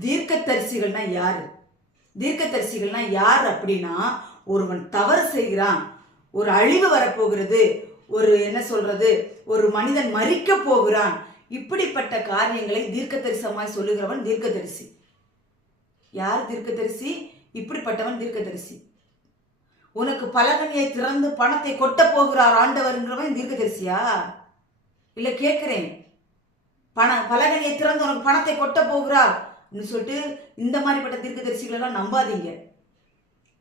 தீர்க்கதரிசிகள்னா யாரு? தீர்க்கதரிசிகள்னா யார் அப்படின்னா ஒருவன் தவறு செய்கிறான். ஒரு அழிவு வரப்போகிறது. ஒரு என்ன சொல்றது? ஒரு மனிதன் மறிக்க போகிறான். இப்படிப்பட்ட காரியங்களை தீர்க்கதரிசமாய் சொல்லுகிறவன் தீர்க்கதரிசி. யார் தீர்க்கதரிசி? இப்படிப்பட்டவன் தீர்க்கதரிசி. உனக்கு பலகனியை திறந்து பணத்தை கொட்ட போகிறார் ஆண்டவர்ங்கிறவன் தீர்க்கதரிசியா? இல்ல கேட்கிறேன். பண பலகனியை திறந்து உனக்கு பணத்தை கொட்ட போகிறார். சொல்லிட்டு இந்த மாதிரிப்பட்ட தீர்க்க தரிசிகளெல்லாம் நம்பாதீங்க.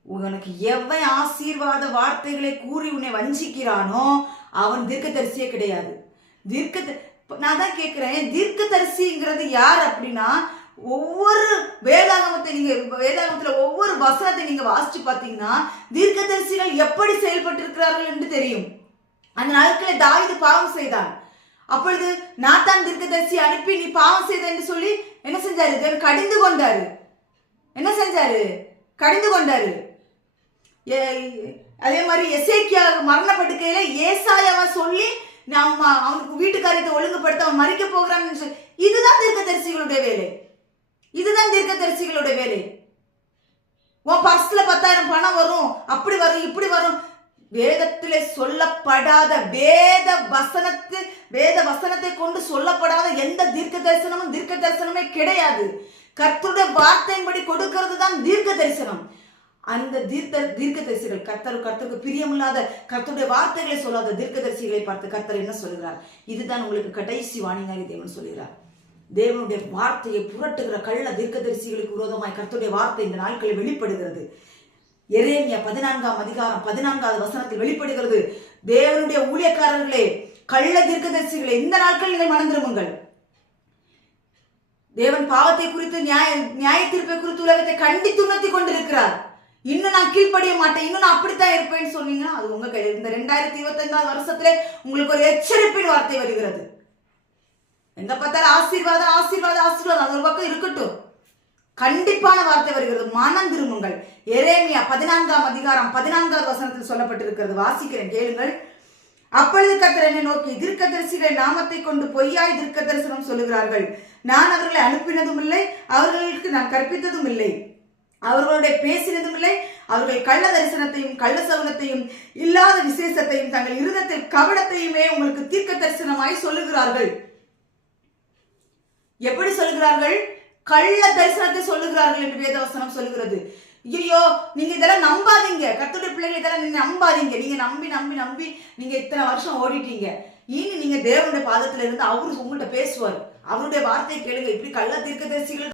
உனக்கு எவன் ஆசீர்வாத வார்த்தைகளை கூறி உன்னை வஞ்சிக்கிறானோ அவன் தீர்க்கதரிசியே கிடையாது. தீர்க்க நான் தான் கேட்கிறேன் தீர்க்கதரிசிங்கிறது யார் அப்படின்னா ஒவ்வொரு வேதாகமத்தை நீங்க வேதாகமத்துல ஒவ்வொரு வசனத்தை நீங்க வாசிச்சு பார்த்தீங்கன்னா தீர்க்கதரிசிகள் எப்படி செயல்பட்டு இருக்கிறார்கள் என்று தெரியும். அந்த நாட்களில் தாவிது பாவம் செய்தான். அப்பொழுது நாத்தான் தீர்க்கதரிசி அனுப்பி நீ பாவம் செய்த என்று சொல்லி என்ன செஞ்சாரு? தேவன் கடிந்து கொண்டாரு. என்ன செஞ்சாரு? கடிந்து கொண்டாரு. ஏ- அதே மாதிரி எசேக்கியா மரணப்படுக்கையில அவன் சொல்லி நம்ம அவனுக்கு வீட்டுக்காரியத்தை ஒழுங்குபடுத்த அவன் மறிக்க போகிறான்னு சொல்லி. இதுதான் தீர்க்கதரிசிகளுடைய வேலை. இதுதான் தீர்க்கதரிசிகளுடைய வேலை. உன் பர்ஸ்ல பத்தாயிரம் பணம் வரும் அப்படி வரும் இப்படி வரும். வேதத்திலே சொல்லப்படாத வேத வசனத்து வேத வசனத்தை கொண்டு சொல்லப்படாத எந்த தீர்க்க தரிசனமும் தீர்க்க தரிசனமே கிடையாது. கர்த்தருடைய வார்த்தையின்படி கொடுக்கிறது தான் தீர்க்க தரிசனம் அந்த தீர்க்க தீர்க்க தரிசிகள் கர்த்தர் கர்த்தருக்கு பிரியமில்லாத கர்த்தருடைய வார்த்தைகளை சொல்லாத தீர்க்க தரிசிகளை பார்த்து கர்த்தர் என்ன சொல்கிறார் இதுதான் உங்களுக்கு கடைசி வாணிங்காரி தேவன் சொல்கிறார் தேவனுடைய வார்த்தையை புரட்டுகிற கள்ள தீர்க்கதரிசிகளுக்கு விரோதமாய் கர்த்தருடைய வார்த்தை இந்த நாட்களில் வெளிப்படுகிறது. எரேமியா பதினான்காம் அதிகாரம் பதினான்காவது வசனத்தில் வெளிப்படுகிறது. தேவனுடைய ஊழியக்காரர்களே கள்ள தீர்க்கதரிசிகளை இந்த நாட்கள் நீங்கள் மணந்திருமுங்கள் தேவன் பாவத்தை குறித்து நியாய நியாய தீர்ப்பை குறித்து உலகத்தை கண்டித்து உணர்த்தி கொண்டிருக்கிறார். இன்னும் நான் கீழ்ப்படிய மாட்டேன். இன்னும் நான் அப்படித்தான் இருப்பேன்னு சொன்னீங்கன்னா அது உங்க கையில் இந்த ரெண்டாயிரத்தி இருபத்தைந்தாவது வருஷத்துல உங்களுக்கு ஒரு எச்சரிப்பின் வார்த்தை வருகிறது. எங்க பார்த்தாலும் ஆசீர்வாதம் ஆசீர்வாதம் ஆசீர்வாதம். அது ஒரு பக்கம் இருக்கட்டும். கண்டிப்பான வார்த்தை வருகிறது. மனம் திரும்புங்கள். எரேமியா பதினான்காம் அதிகாரம் பதினான்காவது வசனத்தில் சொல்லப்பட்டிருக்கிறது. வாசிக்கிறேன் கேளுங்கள். அப்பொழுது கத்தர் என்னை நோக்கி தீர்க்கதரிசிகள் நாமத்தை கொண்டு பொய்யாய் தீர்க்க தரிசனம் சொல்லுகிறார்கள். நான் அவர்களை அனுப்பினதும் இல்லை அவர்களுக்கு நான் கற்பித்ததும் இல்லை அவர்களுடைய பேசினதும் இல்லை அவர்கள் கள்ள தரிசனத்தையும் கள்ள சவுனத்தையும் இல்லாத விசேஷத்தையும் தங்கள் இருதத்தில் கவனத்தையுமே உங்களுக்கு தீர்க்க தரிசனமாய் சொல்லுகிறார்கள். எப்படி சொல்லுகிறார்கள்? கள்ள தரிசனத்தை சொல்லுகிறார்கள் என்று வேதவசனம் சொல்லுகிறது. ஐயோ நீங்க இதெல்லாம் நம்பாதீங்க. கத்துடைய பிள்ளைகள் இதெல்லாம் நீங்க நம்பாதீங்க. நீங்க நம்பி நம்பி நம்பி நீங்க இத்தனை வருஷம் ஓடிட்டீங்க. இனி நீங்க தேவனுடைய பாதத்துல இருந்து அவரு உங்கள்கிட்ட பேசுவார். அவருடைய வார்த்தையை கேளுங்க. இப்படி கள்ள தீர்க்கதரிசிகள்